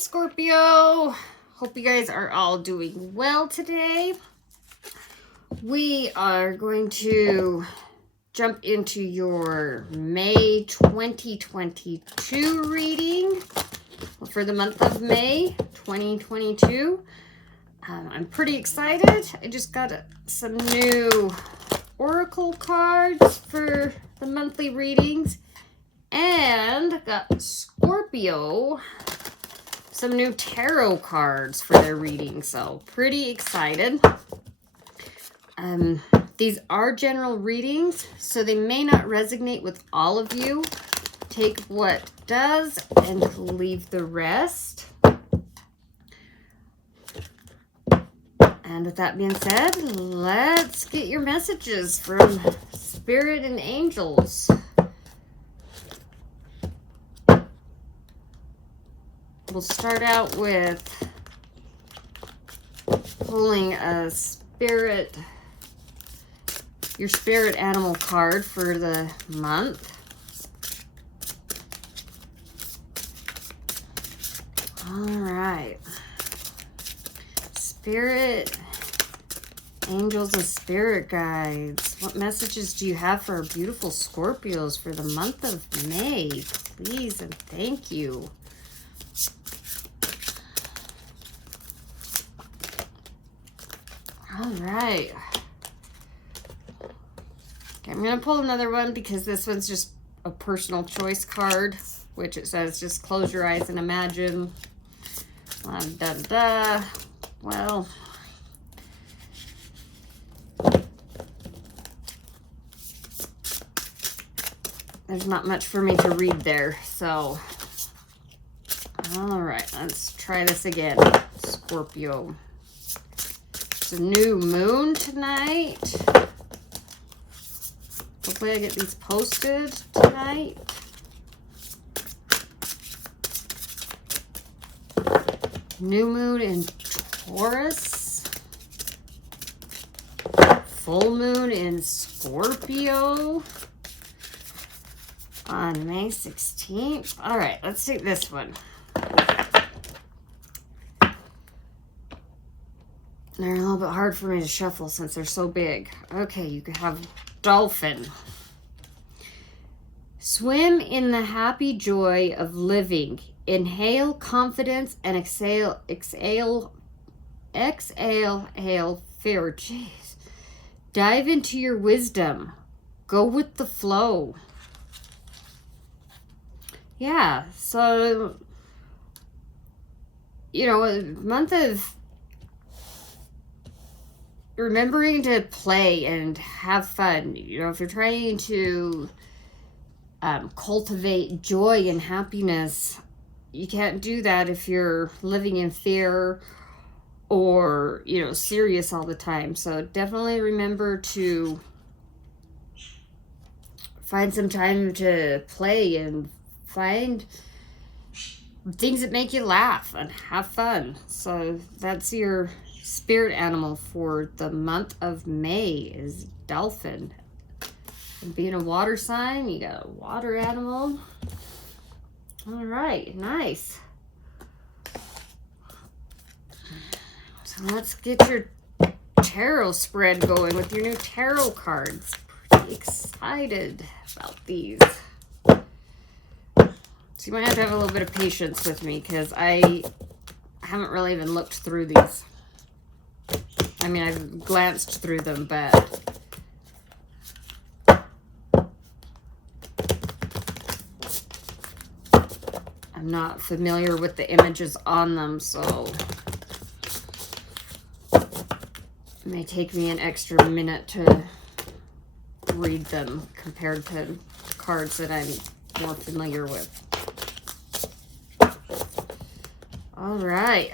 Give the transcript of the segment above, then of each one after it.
Scorpio. Hope you guys are all doing well today. We are going to jump into your May 2022 reading for the month of May 2022. I'm pretty excited. I just got some new oracle cards for the monthly readings and got Scorpio some new tarot cards for their reading, so pretty excited. These are general readings, so they may not resonate with all of you. Take what does and leave the rest. And with that being said, let's get your messages from Spirit and Angels. We'll start out with pulling a your spirit animal card for the month. All right. Spirit, angels, and spirit guides. What messages do you have for our beautiful Scorpios for the month of May? Please and thank you. All right. Okay, I'm going to pull another one because this one's just a personal choice card, which it says just close your eyes and imagine. Well, there's not much for me to read there, so all right, let's try this again. Scorpio. It's a new moon tonight. Hopefully I get these posted tonight. New moon in Taurus. Full moon in Scorpio on May 16th. All right, let's take this one. They're a little bit hard for me to shuffle since they're so big. Okay, you could have dolphin. Swim in the happy joy of living. Inhale confidence and exhale fear. Jeez. Dive into your wisdom. Go with the flow. Yeah, so, you know, a month of remembering to play and have fun. You know, if you're trying to cultivate joy and happiness, you can't do that if you're living in fear or, you know, serious all the time. So definitely remember to find some time to play and find things that make you laugh and have fun. So that's your spirit animal for the month of May is dolphin. And being a water sign, you got a water animal. All right, nice. So let's get your tarot spread going with your new tarot cards. Pretty excited about these. So you might have to have a little bit of patience with me because I haven't really even looked through these. I mean, I've glanced through them, but I'm not familiar with the images on them, so it may take me an extra minute to read them compared to cards that I'm more familiar with. All right,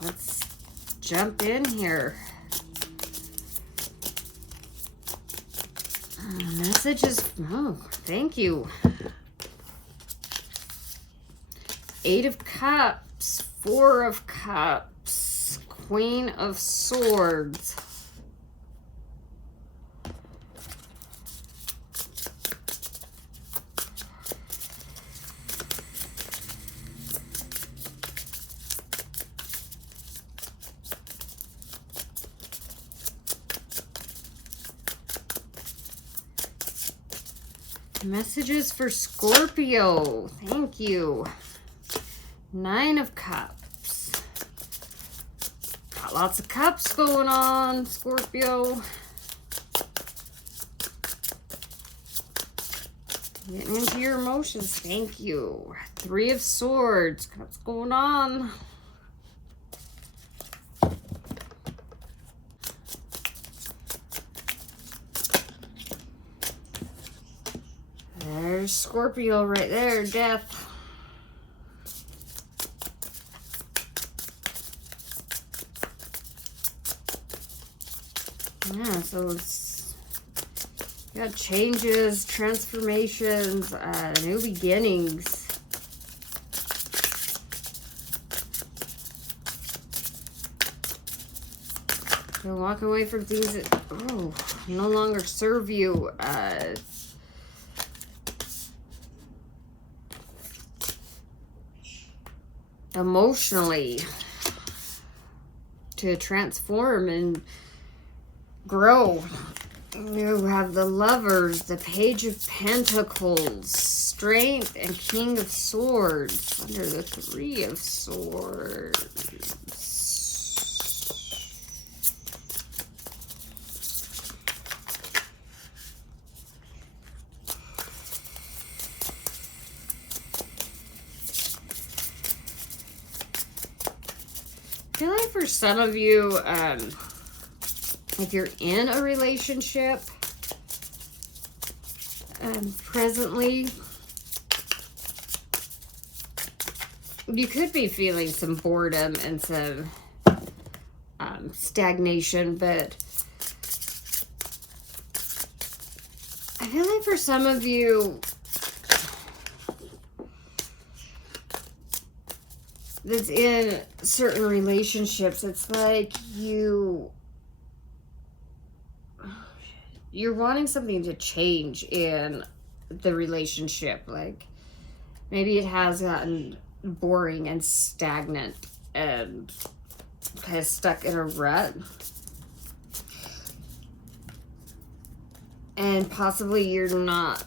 let's jump in here. Messages. Oh, thank you. 8 of Cups, 4 of Cups, Queen of Swords. Messages for Scorpio. Thank you. 9 of Cups. Got lots of cups going on, Scorpio. Getting into your emotions. Thank you. 3 of Swords. What's going on? There's Scorpio right there. Death. Yeah, so it's got changes, transformations, new beginnings. So walk away from things that no longer serve you. Emotionally, to transform and grow. You have the Lovers, the Page of Pentacles, Strength, and King of Swords under the 3 of Swords. I feel like for some of you, if you're in a relationship presently, you could be feeling some boredom and some stagnation, but I feel like for some of you, that's in certain relationships, it's like you're wanting something to change in the relationship. Like maybe it has gotten boring and stagnant and kind of stuck in a rut. And possibly you're not,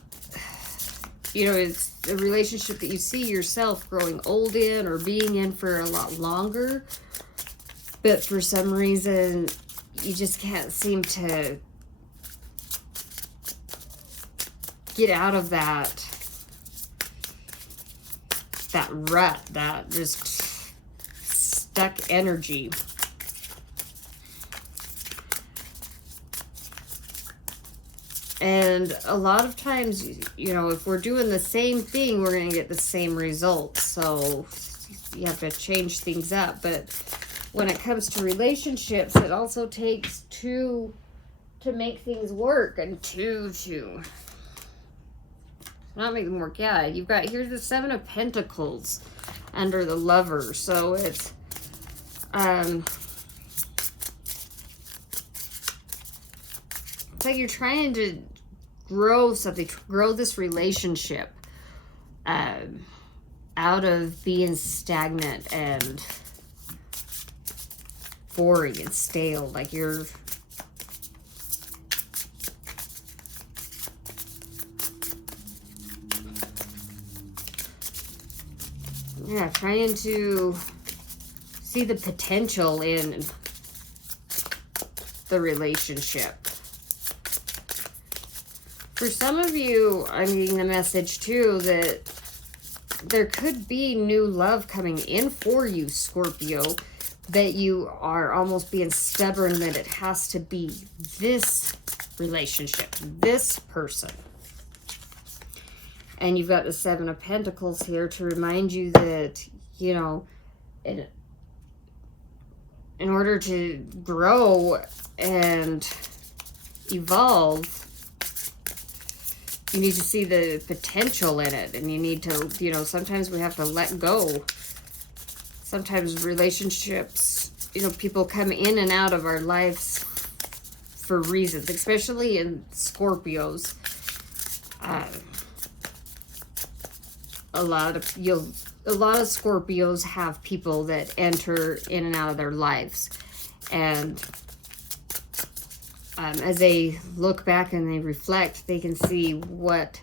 it's a relationship that you see yourself growing old in or being in for a lot longer. But for some reason, you just can't seem to get out of that rut, that just stuck energy. And a lot of times, if we're doing the same thing, we're going to get the same results. So you have to change things up. But when it comes to relationships, it also takes 2 to make things work, and 2 to not make them work. Yeah, you've got here's the 7 of Pentacles under the Lover. So it's it's like you're trying to grow something, grow this relationship out of being stagnant and boring and stale. Like you're trying to see the potential in the relationship. For some of you, I'm getting the message too that there could be new love coming in for you, Scorpio, that you are almost being stubborn that it has to be this relationship, this person. And you've got the 7 of Pentacles here to remind you that, in order to grow and evolve, you need to see the potential in it. And you need to, sometimes we have to let go. Sometimes relationships, people come in and out of our lives for reasons, especially in Scorpios. A lot of Scorpios have people that enter in and out of their lives, and as they look back and they reflect, they can see what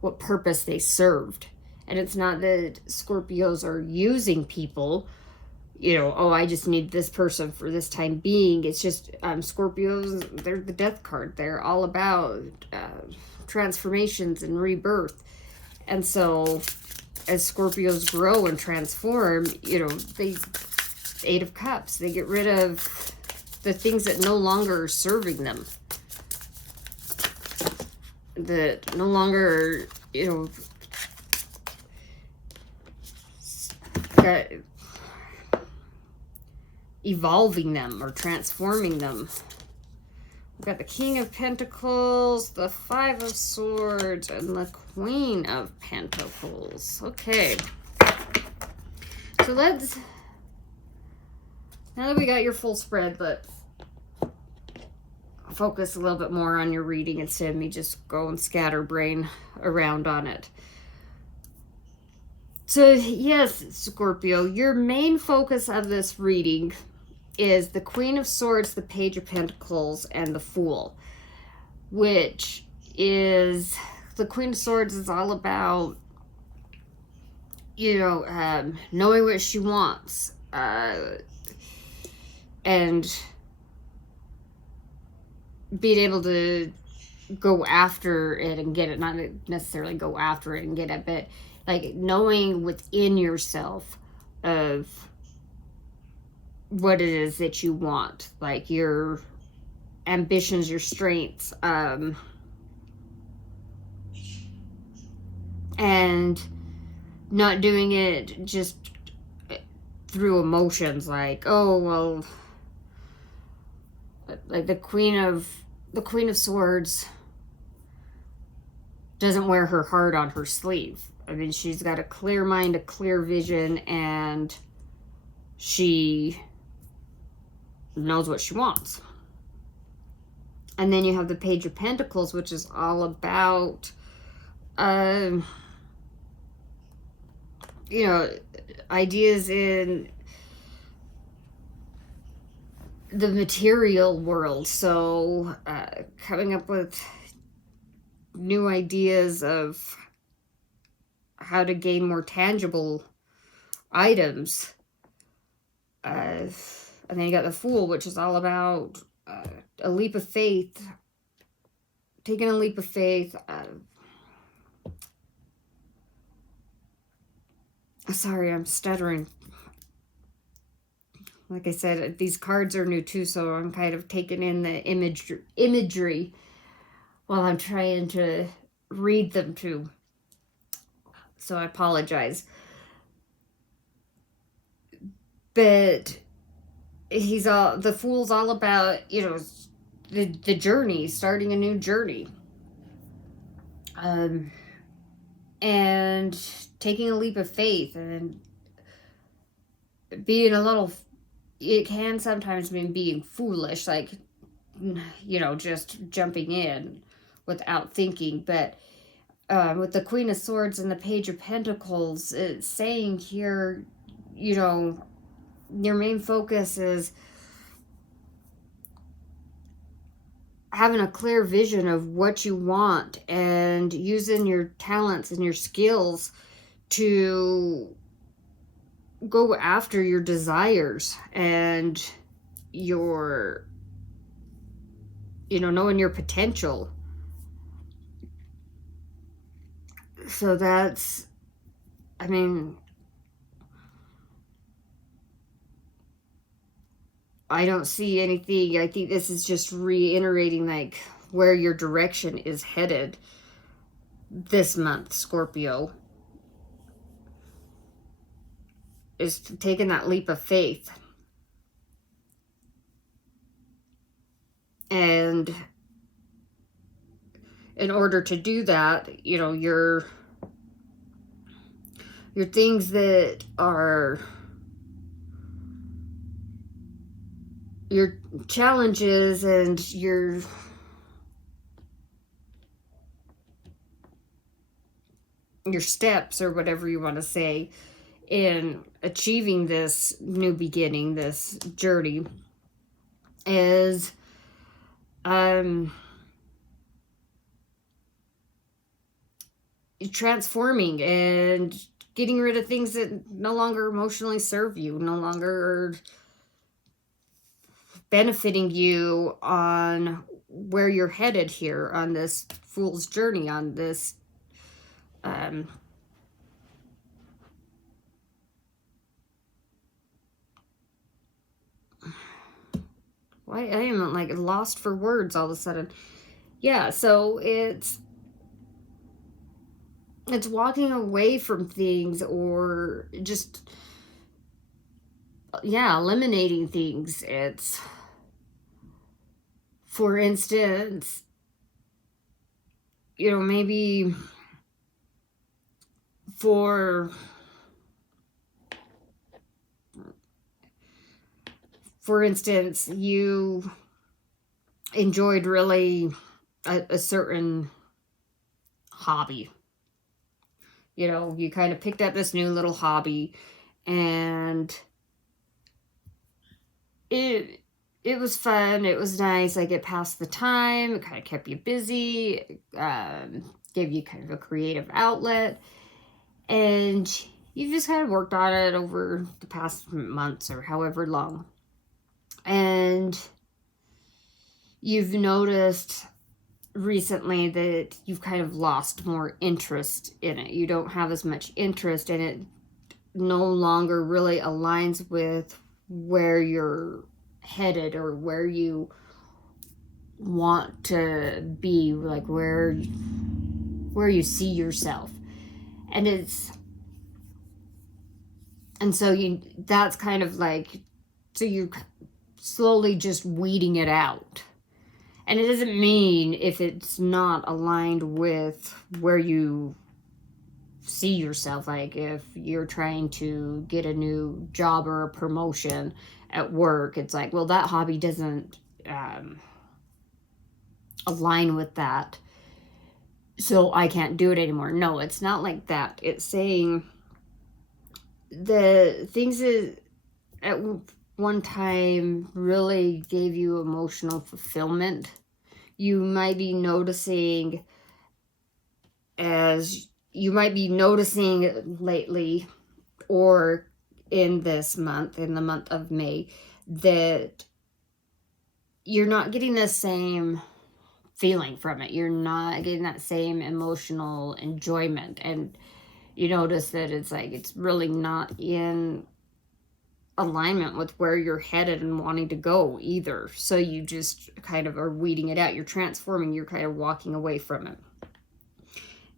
what purpose they served. And it's not that Scorpios are using people, you know, oh, I just need this person for this time being. It's just Scorpios, they're the death card. They're all about transformations and rebirth. And so as Scorpios grow and transform, you know, they, Eight of Cups, they get rid of the things that no longer are serving them. That no longer, you know, evolving them or transforming them. We've got the King of Pentacles, the Five of Swords, and the Queen of Pentacles. Okay. So let's, now that we got your full spread, let's focus a little bit more on your reading instead of me just going scatterbrain around on it. So yes, Scorpio, your main focus of this reading is the Queen of Swords, the Page of Pentacles, and the Fool, which is, the Queen of Swords is all about, you know, knowing what she wants, and being able to go after it and get it, not necessarily go after it and get it, but like knowing within yourself of what it is that you want, like your ambitions, your strengths, and not doing it just through emotions, like, oh, well, like the Queen of Swords doesn't wear her heart on her sleeve. I mean, she's got a clear mind, a clear vision, and she knows what she wants. And then you have the Page of Pentacles, which is all about, you know, ideas in the material world. So coming up with new ideas of how to gain more tangible items. And then you got the Fool, which is all about a leap of faith, taking a leap of faith. Sorry, I'm stuttering. Like I said, these cards are new too, so I'm kind of taking in the imagery while I'm trying to read them too. So I apologize. But the Fool's all about, you know, the journey, starting a new journey. And taking a leap of faith and being a little, it can sometimes mean being foolish, like, you know, just jumping in without thinking. But with the Queen of Swords and the Page of Pentacles, it's saying here, you know, your main focus is having a clear vision of what you want and using your talents and your skills to go after your desires and your, you know, knowing your potential. So that's, I mean, I don't see anything. I think this is just reiterating like where your direction is headed this month, Scorpio. Is taking that leap of faith. And in order to do that, you know, your things that are your challenges and your steps, or whatever you want to say, in achieving this new beginning, this journey, is transforming and getting rid of things that no longer emotionally serve you, no longer are benefiting you on where you're headed here on this fool's journey, on this why I am like lost for words all of a sudden. Yeah, so it's walking away from things, or just, yeah, eliminating things. It's, for instance, you know, maybe for instance, you enjoyed really a certain hobby. You know, you kind of picked up this new little hobby, and it was fun. It was nice. Like, it passed the time. It kind of kept you busy. Gave you kind of a creative outlet. And you just kind of worked on it over the past months or however long. And you've noticed recently that you've kind of lost more interest in it. You don't have as much interest in it. No longer really aligns with where you're headed or where you want to be, like where you see yourself. And so that's kind of like, so you're slowly just weeding it out. And it doesn't mean if it's not aligned with where you see yourself, like if you're trying to get a new job or a promotion at work, it's like, well, that hobby doesn't align with that, so I can't do it anymore. No, it's not like that. It's saying the things that at one time really gave you emotional fulfillment, you might be noticing lately, or in this month, in the month of May, that you're not getting the same feeling from it. You're not getting that same emotional enjoyment. And you notice that it's like, it's really not in alignment with where you're headed and wanting to go either. So you just kind of are weeding it out. You're transforming. You're kind of walking away from it.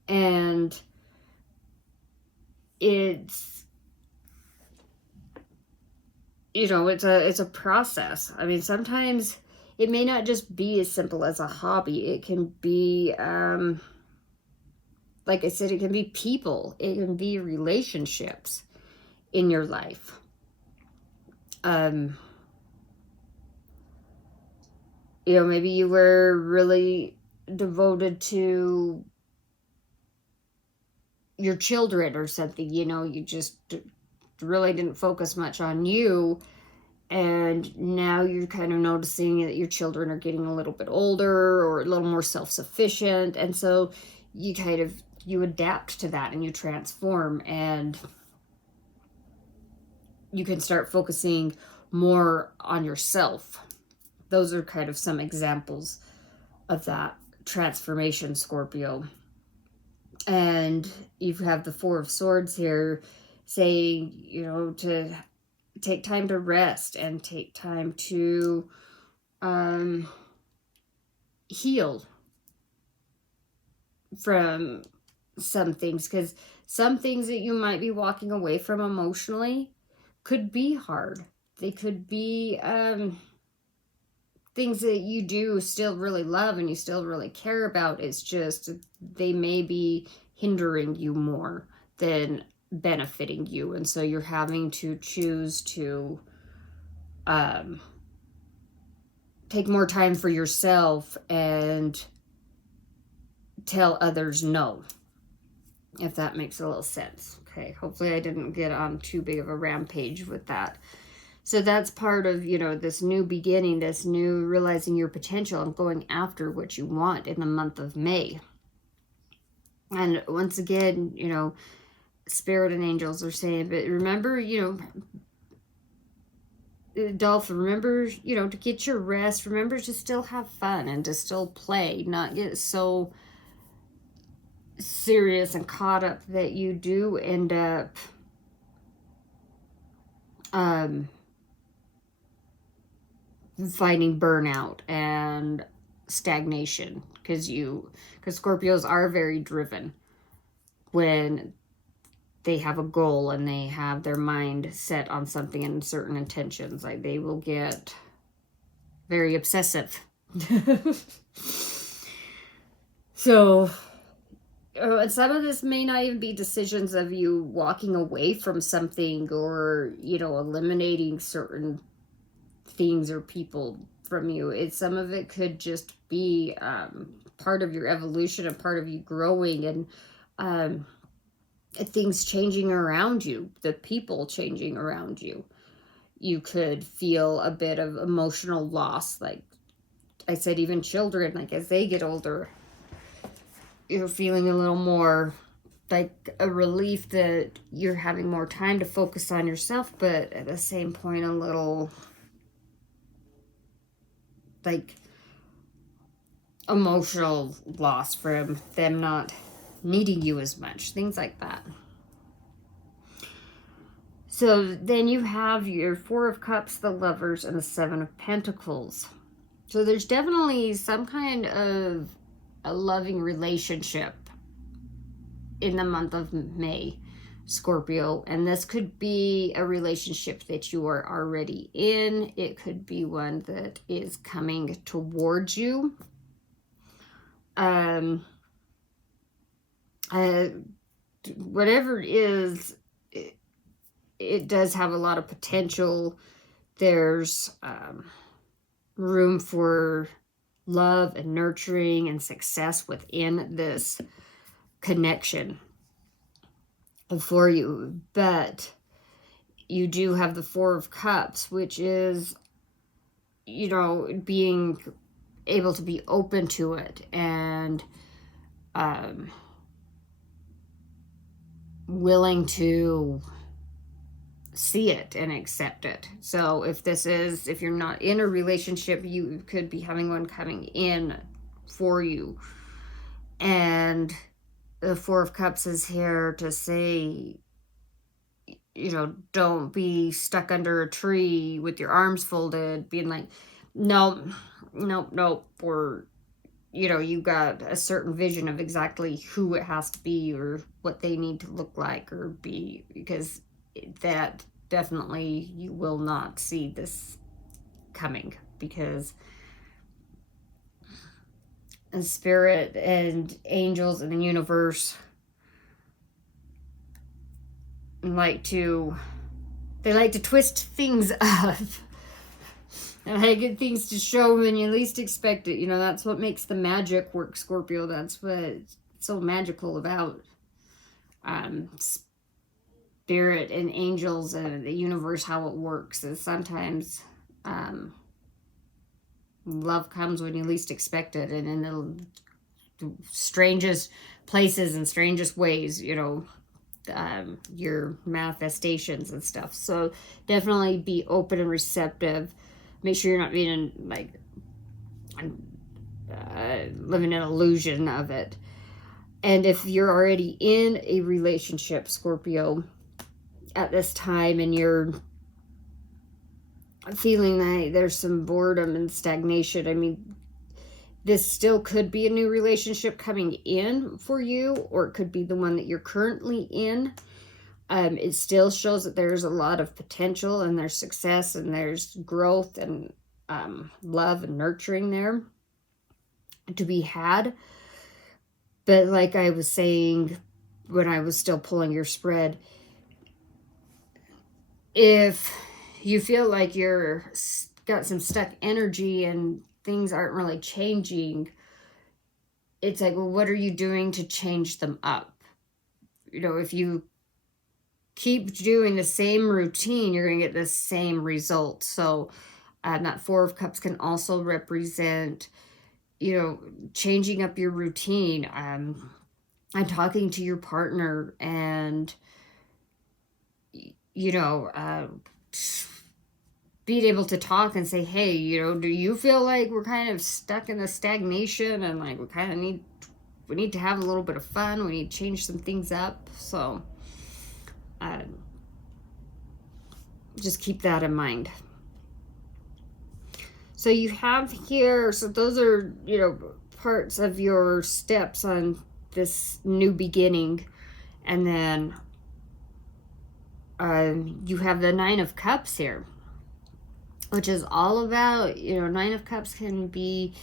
And it's, you know, it's a process. I mean, sometimes it may not just be as simple as a hobby. It can be, like I said, it can be people. It can be relationships in your life. You know, maybe you were really devoted to your children or something. You know, you just really didn't focus much on you. And now you're kind of noticing that your children are getting a little bit older or a little more self-sufficient. And so you adapt to that and you transform, and you can start focusing more on yourself. Those are kind of some examples of that transformation, Scorpio. And you have the Four of Swords here saying, you know, to take time to rest and take time to heal from some things, because some things that you might be walking away from emotionally could be hard. They could be things that you do still really love and you still really care about. It's just they may be hindering you more than benefiting you. And so you're having to choose to take more time for yourself and tell others no, if that makes a little sense. Okay, hopefully I didn't get on too big of a rampage with that. So that's part of, you know, this new beginning, this new realizing your potential and going after what you want in the month of May. And once again, you know, Spirit and angels are saying, but remember, you know, Dolphin, remember, you know, to get your rest. Remember to still have fun and to still play, not get so serious and caught up that you do end up finding burnout and stagnation, because Scorpios are very driven when they have a goal and they have their mind set on something and certain intentions. Like, they will get very obsessive. So, some of this may not even be decisions of you walking away from something, or, you know, eliminating certain things or people from you. Some of it could just be part of your evolution and part of you growing, and things changing around you, the people changing around you. You could feel a bit of emotional loss, like I said, even children, like as they get older, you're feeling a little more like a relief that you're having more time to focus on yourself, but at the same point a little like emotional loss from them not needing you as much, things like that. So then you have your Four of Cups, the Lovers, and the Seven of Pentacles. So there's definitely some kind of a loving relationship in the month of May, Scorpio. And this could be a relationship that you are already in. It could be one that is coming towards you. Whatever it is, it does have a lot of potential. There's room for love and nurturing and success within this connection for you. But you do have the Four of Cups, which is, you know, being able to be open to it and willing to see it and accept it. So if you're not in a relationship, you could be having one coming in for you. And the Four of Cups is here to say, you know, don't be stuck under a tree with your arms folded, being like, no, or, you know, you got a certain vision of exactly who it has to be or what they need to look like or be, because that definitely you will not see this coming, because the Spirit and angels and the universe like to twist things up and I get things to show when you least expect it. You know, that's what makes the magic work, Scorpio. That's what's so magical about Spirit and angels and the universe, how it works is sometimes love comes when you least expect it, and in the strangest places and strangest ways, you know, your manifestations and stuff. So definitely be open and receptive. Make sure you're not being like living an illusion of it. And if you're already in a relationship, Scorpio, at this time, and you're feeling like there's some boredom and stagnation, I mean, this still could be a new relationship coming in for you, or it could be the one that you're currently in. It still shows that there's a lot of potential and there's success and there's growth and love and nurturing there to be had. But like I was saying when I was still pulling your spread, if you feel like you're got some stuck energy and things aren't really changing, it's like, well, what are you doing to change them up? You know, if you keep doing the same routine, you're going to get the same result. So that Four of Cups can also represent, you know, changing up your routine, and talking to your partner and, you know, being able to talk and say, hey, you know, do you feel like we're kind of stuck in a stagnation and like we need to have a little bit of fun. We need to change some things up. So just keep that in mind. So you have here, so those are, you know, parts of your steps on this new beginning. And then you have the Nine of Cups here, which is all about, you know, Nine of Cups can be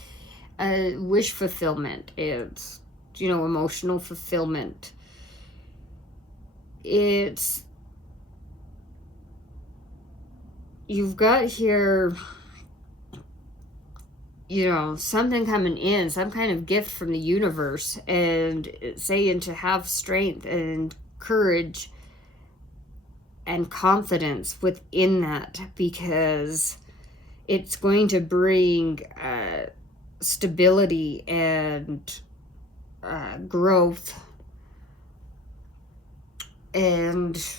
a wish fulfillment. It's, you know, emotional fulfillment. It's, you've got here, you know, something coming in, some kind of gift from the universe, and saying to have strength and courage and confidence within that, because it's going to bring stability and growth and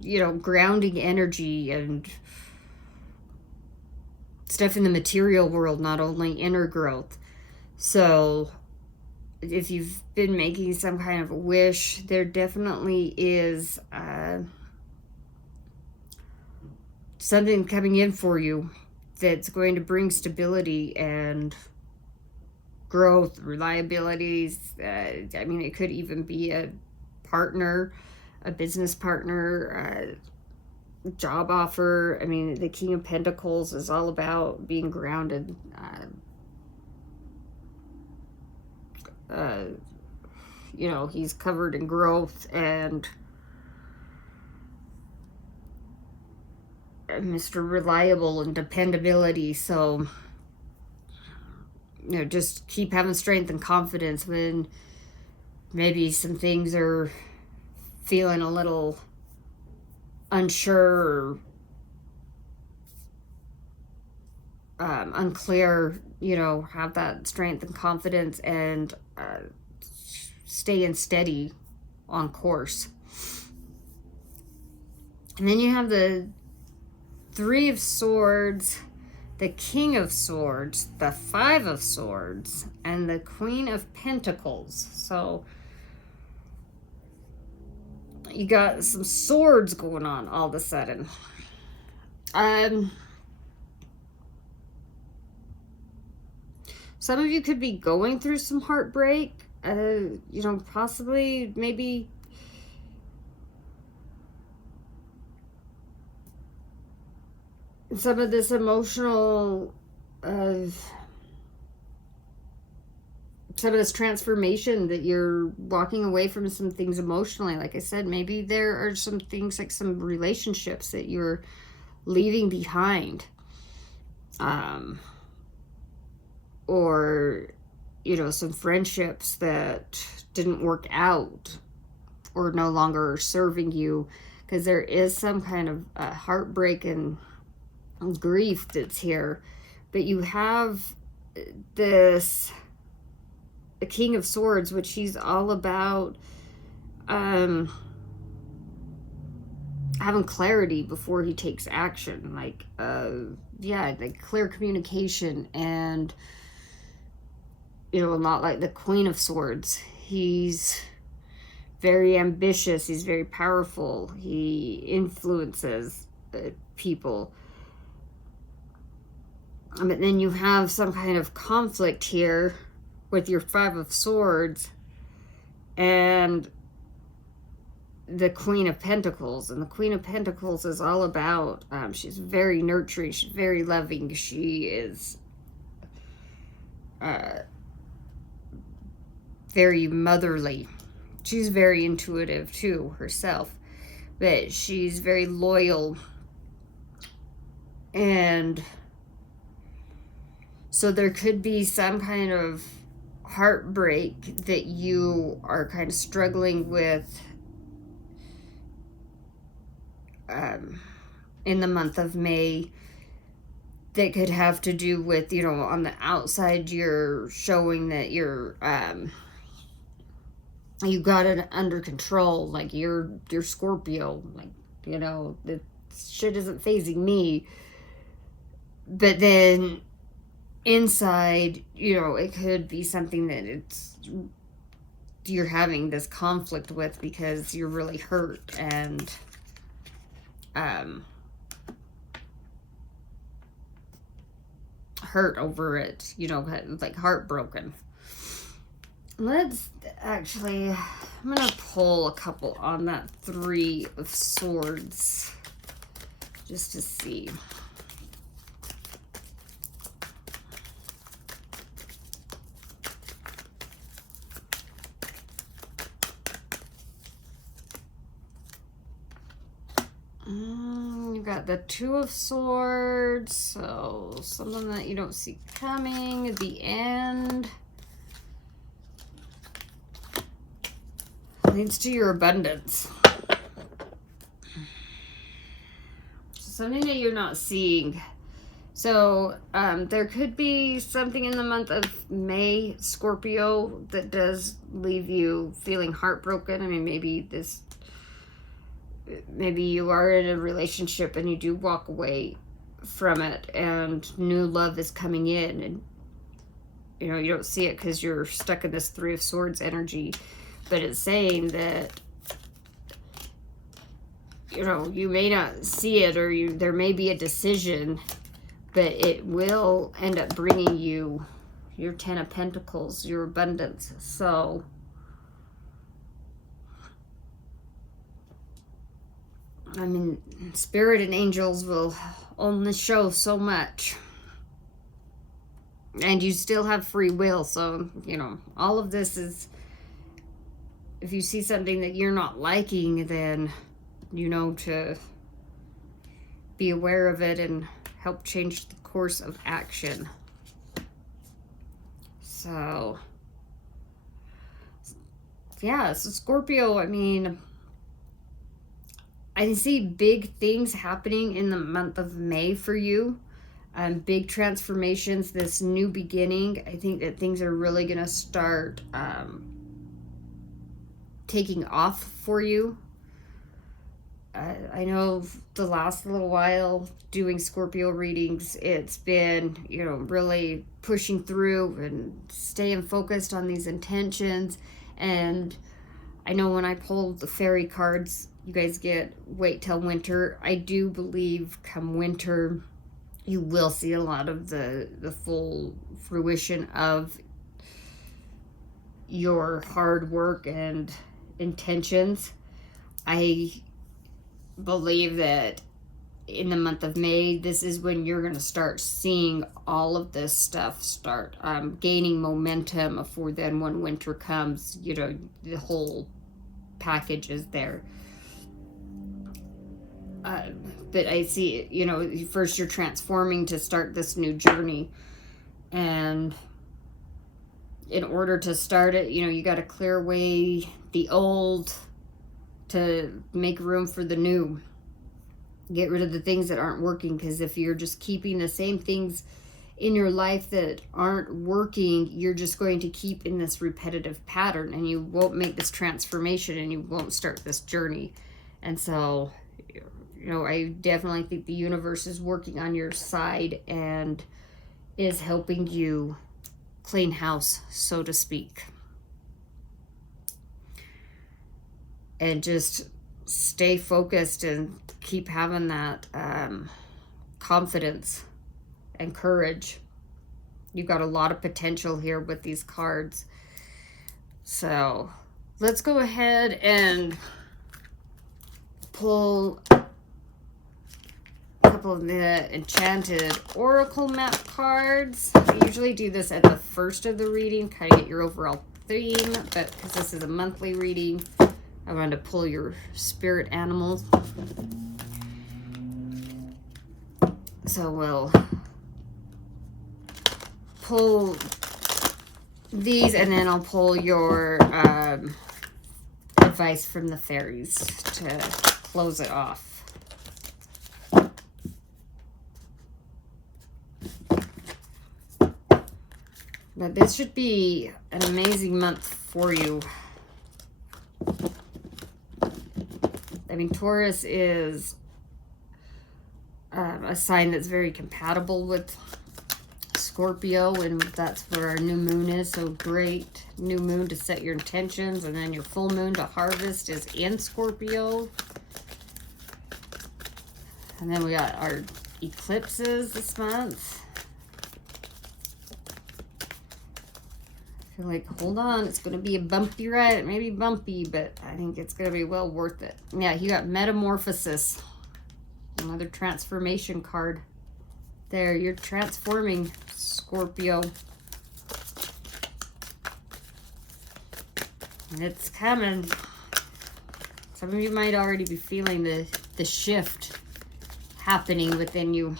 you know, grounding energy and stuff in the material world, not only inner growth. So if you've been making some kind of a wish, there definitely is something coming in for you that's going to bring stability and growth, reliabilities. I mean, it could even be a partner, a business partner, job offer. I mean, the King of Pentacles is all about being grounded. You know, he's covered in growth and Mr. Reliable and dependability. So, you know, just keep having strength and confidence when maybe some things are feeling a little unsure or unclear. You know, have that strength and confidence and staying steady on course. And then you have the Three of Swords, the King of Swords, the Five of Swords, and the Queen of Pentacles. So you got some swords going on all of a sudden. Some of you could be going through some heartbreak. You know, possibly, maybe some of this emotional, some of this transformation that you're walking away from some things emotionally. Like I said, maybe there are some things like some relationships that you're leaving behind. Or, you know, some friendships that didn't work out or no longer are serving you, because there is some kind of heartbreak and grief that's here. But you have this King of Swords, which he's all about having clarity before he takes action. Like, yeah, like clear communication. And, you know, not like the Queen of Swords. He's very ambitious. He's very powerful. He influences people. But then you have some kind of conflict here with your Five of Swords and the Queen of Pentacles. And the Queen of Pentacles is all about, she's very nurturing. She's very loving. She is very motherly. She's very intuitive too herself, but she's very loyal. And so there could be some kind of heartbreak that you are kind of struggling with in the month of May. that could have to do with, you know, on the outside, you're showing that you're, you got it under control. Like, you're Scorpio. Like, you know, the shit isn't phasing me. But then inside, you know, it could be something that you're having this conflict with because you're really hurt and hurt over it, you know, like heartbroken. Let's actually, I'm gonna pull a couple on that 3 of Swords just to see. You got the 2 of Swords, so something that you don't see coming at the end. Leads to your abundance. Something that you're not seeing. So there could be something in the month of May, Scorpio, that does leave you feeling heartbroken. I mean, maybe you are in a relationship and you do walk away from it and new love is coming in, and you know, you don't see it because you're stuck in this 3 of Swords energy. But it's saying that, you know, you may not see it, or there may be a decision, but it will end up bringing you your 10 of Pentacles, your abundance. So I mean, Spirit and angels will only show so much. And you still have free will. So, you know, all of this is, if you see something that you're not liking, then you know to be aware of it and help change the course of action. So, yeah, so Scorpio, I mean, I see big things happening in the month of May for you. Big transformations, this new beginning. I think that things are really going to start taking off for you. I know the last little while doing Scorpio readings, it's been, you know, really pushing through and staying focused on these intentions. And I know when I pull the fairy cards, you guys get wait till winter. I do believe come winter, you will see a lot of the full fruition of your hard work and intentions. I believe that in the month of May, this is when you're going to start seeing all of this stuff start gaining momentum. Before then, when winter comes, you know, the whole package is there. But I see, you know, first you're transforming to start this new journey. And in order to start it, you know, you got to clear away the old to make room for the new. Get rid of the things that aren't working, because if you're just keeping the same things in your life that aren't working, you're just going to keep in this repetitive pattern, and you won't make this transformation, and you won't start this journey. And so, you know, I definitely think the universe is working on your side and is helping you clean house, so to speak. And just stay focused and keep having that confidence and courage. You've got a lot of potential here with these cards. So let's go ahead and pull a couple of the Enchanted Oracle map cards. I usually do this at the first of the reading, kind of get your overall theme, but because this is a monthly reading, I wanted to pull your spirit animals. So we'll pull these, and then I'll pull your advice from the fairies to close it off. But this should be an amazing month for you. I mean, Taurus is a sign that's very compatible with Scorpio, and that's where our new moon is. So great new moon to set your intentions, and then your full moon to harvest is in Scorpio. And then we got our eclipses this month. I feel like, hold on, it's going to be a bumpy ride. It may be bumpy, but I think it's going to be well worth it. Yeah, you got Metamorphosis. Another transformation card. There, you're transforming, Scorpio. And it's coming. Some of you might already be feeling the shift happening within you.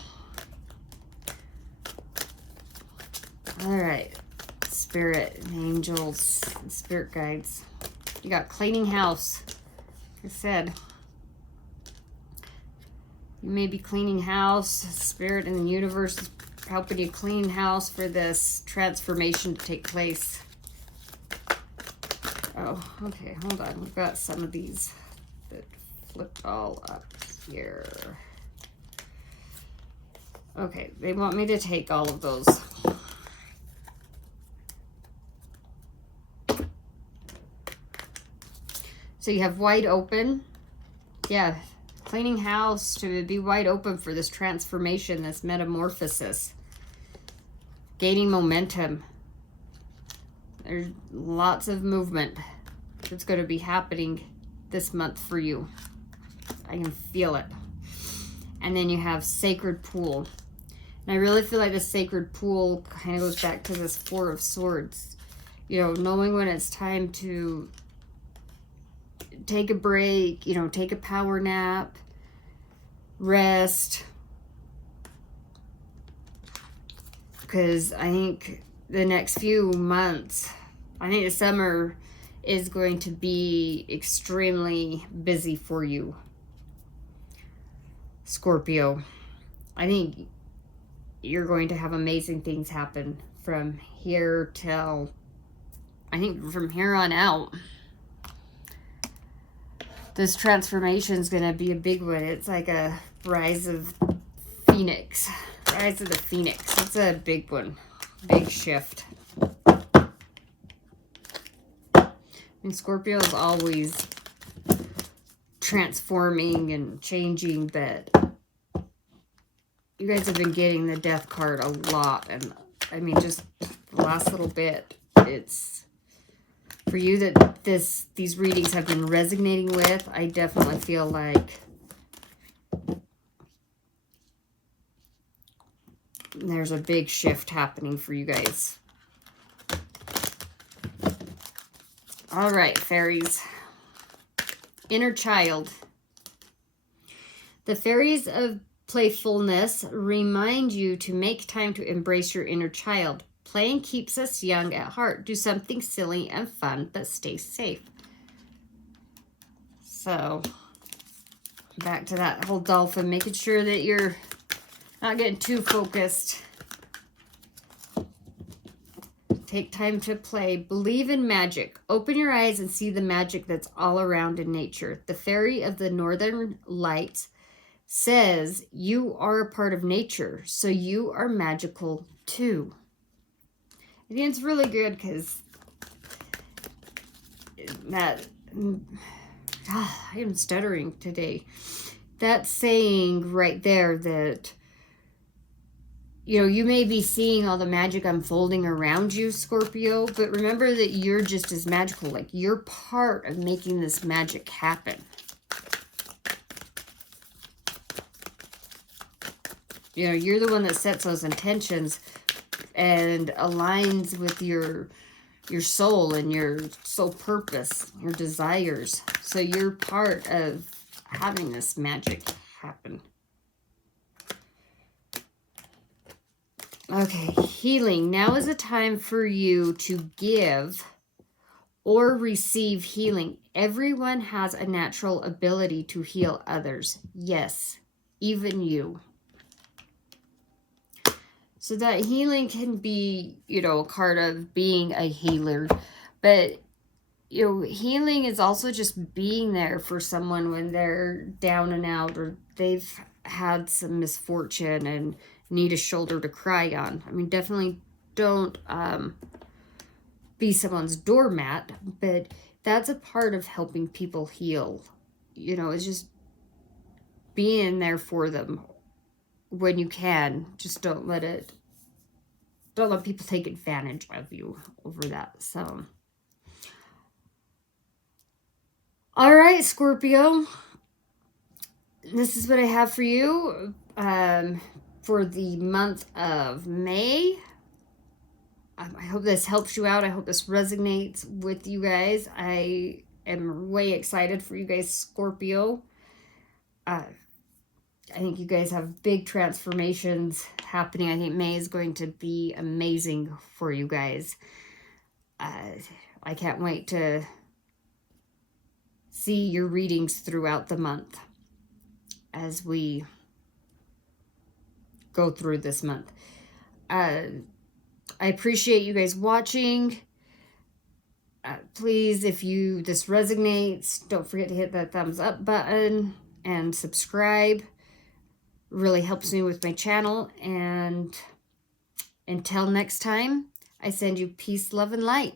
All right. Spirit and angels and spirit guides. You got cleaning house. Like I said, you may be cleaning house. Spirit and the universe is helping you clean house for this transformation to take place. Oh, okay, hold on. We've got some of these that flipped all up here. Okay, they want me to take all of those. So you have wide open. Yeah, cleaning house to be wide open for this transformation, this metamorphosis. Gaining momentum. There's lots of movement that's going to be happening this month for you. I can feel it. And then you have Sacred Pool. And I really feel like the Sacred Pool kind of goes back to this Four of Swords. You know, knowing when it's time to take a break, you know, take a power nap, rest. Because I think the next few months, I think the summer is going to be extremely busy for you, Scorpio. I think you're going to have amazing things happen from here till, I think from here on out. This transformation is going to be a big one. It's like a rise of Phoenix. Rise of the Phoenix. It's a big one. Big shift. And Scorpio is always transforming and changing, but you guys have been getting the Death card a lot. And I mean, just the last little bit, it's for you that these readings have been resonating with. I definitely feel like there's a big shift happening for you guys. All right, fairies. Inner child. The fairies of playfulness remind you to make time to embrace your inner child. Playing keeps us young at heart. Do something silly and fun, but stay safe. So, back to that whole dolphin, making sure that you're not getting too focused. Take time to play. Believe in magic. Open your eyes and see the magic that's all around in nature. The fairy of the northern lights says you are a part of nature, so you are magical too. I think it's really good because that, I am stuttering today. That's saying right there that, you know, you may be seeing all the magic unfolding around you, Scorpio, but remember that you're just as magical. Like, you're part of making this magic happen. You know, you're the one that sets those intentions and aligns with your soul and your soul purpose, your desires. So you're part of having this magic happen. Okay, healing. Now is a time for you to give or receive healing. Everyone has a natural ability to heal others. Yes, even you. So that healing can be, you know, a part of being a healer. But, you know, healing is also just being there for someone when they're down and out, or they've had some misfortune and need a shoulder to cry on. I mean, definitely don't be someone's doormat, but that's a part of helping people heal. You know, it's just being there for them when you can. Just don't let people take advantage of you over that. So, all right, Scorpio, this is what I have for you for the month of May. I hope this helps you out. I hope this resonates with you guys. I am way excited for you guys, Scorpio. I think you guys have big transformations happening. I think May is going to be amazing for you guys. I can't wait to see your readings throughout the month as we go through this month. I appreciate you guys watching. Please, if this resonates, don't forget to hit that thumbs up button and subscribe. Really helps me with my channel. And until next time, I send you peace, love, and light.